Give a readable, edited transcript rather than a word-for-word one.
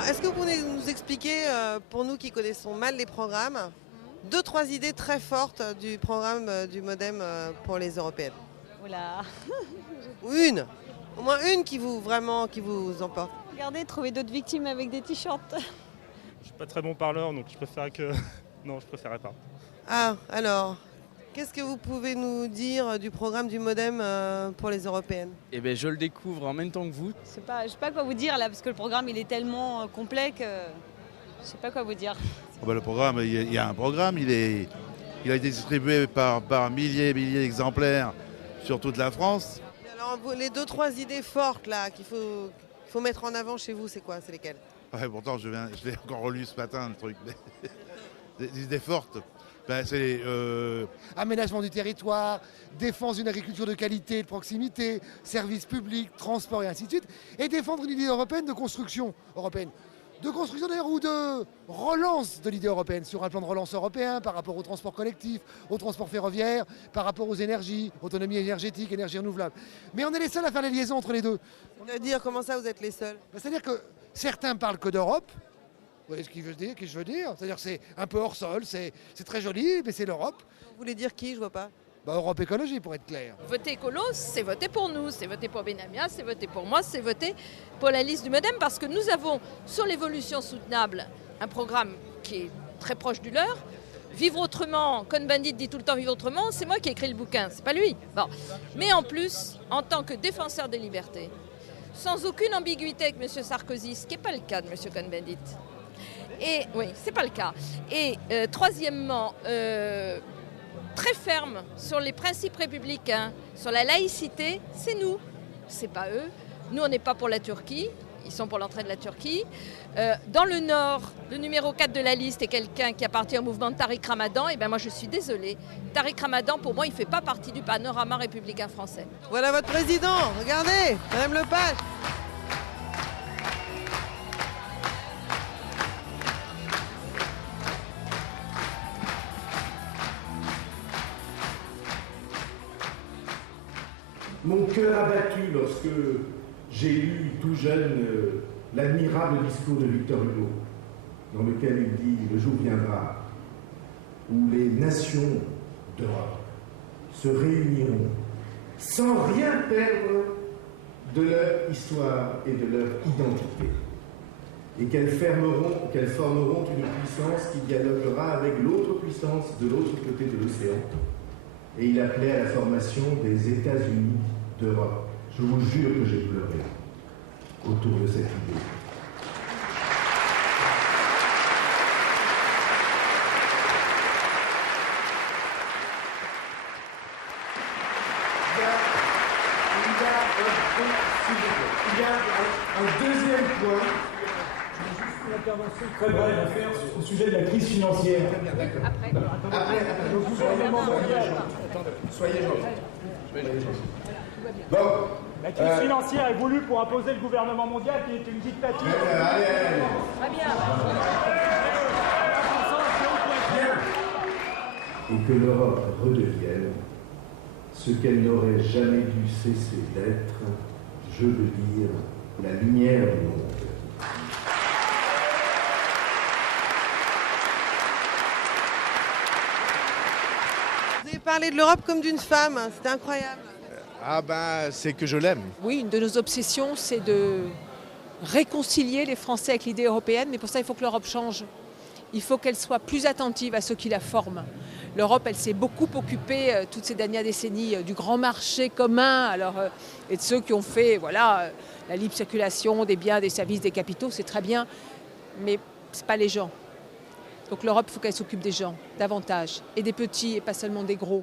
Alors, est-ce que vous pouvez nous expliquer, pour nous qui connaissons mal les programmes, 2-3 idées très fortes du programme du MoDem pour les européennes? Oula. Ou une, au moins une qui vous emporte. Regardez, trouver d'autres victimes avec des t-shirts. Je suis pas très bon parleur, donc je préfère que... Non, je préférerais pas. Ah, alors, qu'est-ce que vous pouvez nous dire du programme du MoDem pour les européennes? Eh bien, je le découvre en même temps que vous. Je sais pas quoi vous dire là, parce que le programme il est tellement complet que je sais pas quoi vous dire. Oh ben, le programme, il y a un programme, il a été distribué par milliers et milliers d'exemplaires sur toute la France. Alors, les 2-3 idées fortes là qu'il faut mettre en avant chez vous, c'est quoi? C'est lesquelles? Ouais, pourtant, je l'ai encore relu ce matin, le truc. Des idées fortes. Ben, c'est aménagement du territoire, défense d'une agriculture de qualité, de proximité, services publics, transport et ainsi de suite, et défendre une idée européenne de construction européenne. De construction d'ailleurs ou de relance de l'idée européenne, sur un plan de relance européen par rapport au transport collectif, au transport ferroviaire, par rapport aux énergies, autonomie énergétique, énergie renouvelable. Mais on est les seuls à faire les liaisons entre les deux. C'est-à-dire, comment ça vous êtes les seuls? C'est-à-dire que certains parlent que d'Europe. Vous voyez ce que je veux dire? C'est-à-dire que c'est un peu hors sol, c'est très joli, mais c'est l'Europe. Vous voulez dire qui? Je vois pas. Europe Écologie, pour être clair. Voter écolo, c'est voter pour nous, c'est voter pour Benamia, c'est voter pour moi, c'est voter pour la liste du MoDem, parce que nous avons, sur l'évolution soutenable, un programme qui est très proche du leur. Vivre autrement, Cohn-Bendit dit tout le temps vivre autrement, c'est moi qui ai écrit le bouquin, c'est pas lui. Bon. Mais en plus, en tant que défenseur des libertés, sans aucune ambiguïté avec M. Sarkozy, ce qui n'est pas le cas de M. Cohn-Bendit. Et oui, c'est pas le cas. Et troisièmement, très ferme sur les principes républicains, sur la laïcité, c'est nous, c'est pas eux. Nous, on n'est pas pour la Turquie, ils sont pour l'entrée de la Turquie. Dans le Nord, le numéro 4 de la liste est quelqu'un qui appartient au mouvement de Tariq Ramadan. Et bien moi, je suis désolée. Tariq Ramadan, pour moi, il ne fait pas partie du panorama républicain français. Voilà votre président, regardez, Madame Lepage. Mon cœur abattu lorsque j'ai lu tout jeune l'admirable discours de Victor Hugo, dans lequel il dit « Le jour viendra où les nations d'Europe se réuniront sans rien perdre de leur histoire et de leur identité, et qu'elles formeront une puissance qui dialoguera avec l'autre puissance de l'autre côté de l'océan. » Et il appelait à la formation des États-Unis d'Europe. Je vous jure que j'ai pleuré autour de cette idée. Il y a un deuxième point. Une intervention très brève à faire au sujet de la crise financière. Après. Le gouvernement mondial. Soyez gentils. Bon. La crise financière est voulue pour imposer le gouvernement mondial qui est une dictature. Allez. Très bien. Et que l'Europe redevienne ce qu'elle n'aurait jamais dû cesser d'être, je veux dire, la lumière du monde. Vous avez parlé de l'Europe comme d'une femme, c'était incroyable. Ah ben, c'est que je l'aime. Oui, une de nos obsessions, c'est de réconcilier les Français avec l'idée européenne, mais pour ça, il faut que l'Europe change. Il faut qu'elle soit plus attentive à ceux qui la forment. L'Europe, elle s'est beaucoup occupée toutes ces dernières décennies du grand marché commun et de ceux qui ont fait la libre circulation des biens, des services, des capitaux, c'est très bien, mais ce n'est pas les gens. Donc l'Europe, il faut qu'elle s'occupe des gens, davantage, et des petits et pas seulement des gros.